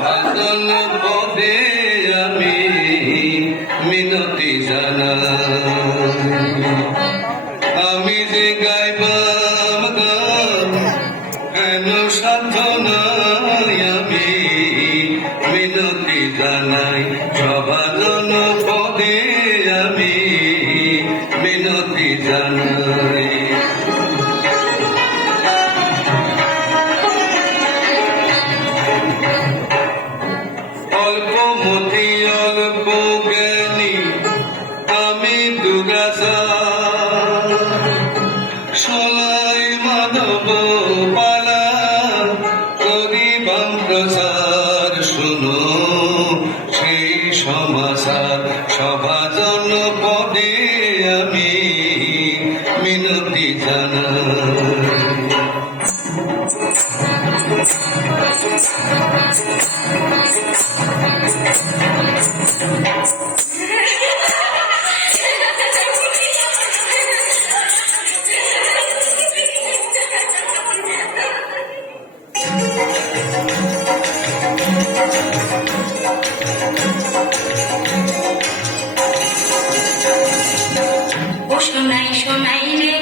বাদল পদে আমি মিনতি জানা আমি যে গাইবাম গান কেন সাধনায় আমি মিনতি জানাই? মাধব পালা করি বঙ্গসার শুনো সেই সমাচার সভাজন পদে আমি মিনতি সোনাই সোনাই রে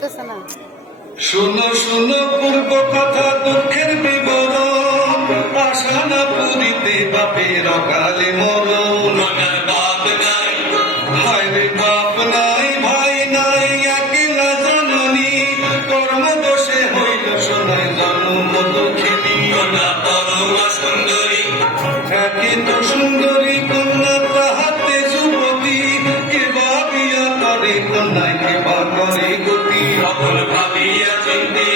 করতেছে না। শুনো শুনো পূর্ব কথা দুঃখের বিবরণ। আশা না পুরিতে বাপের অকালে মরণ। বাপ নাই। হায় রে সকল ভাবিয়া চিন্তি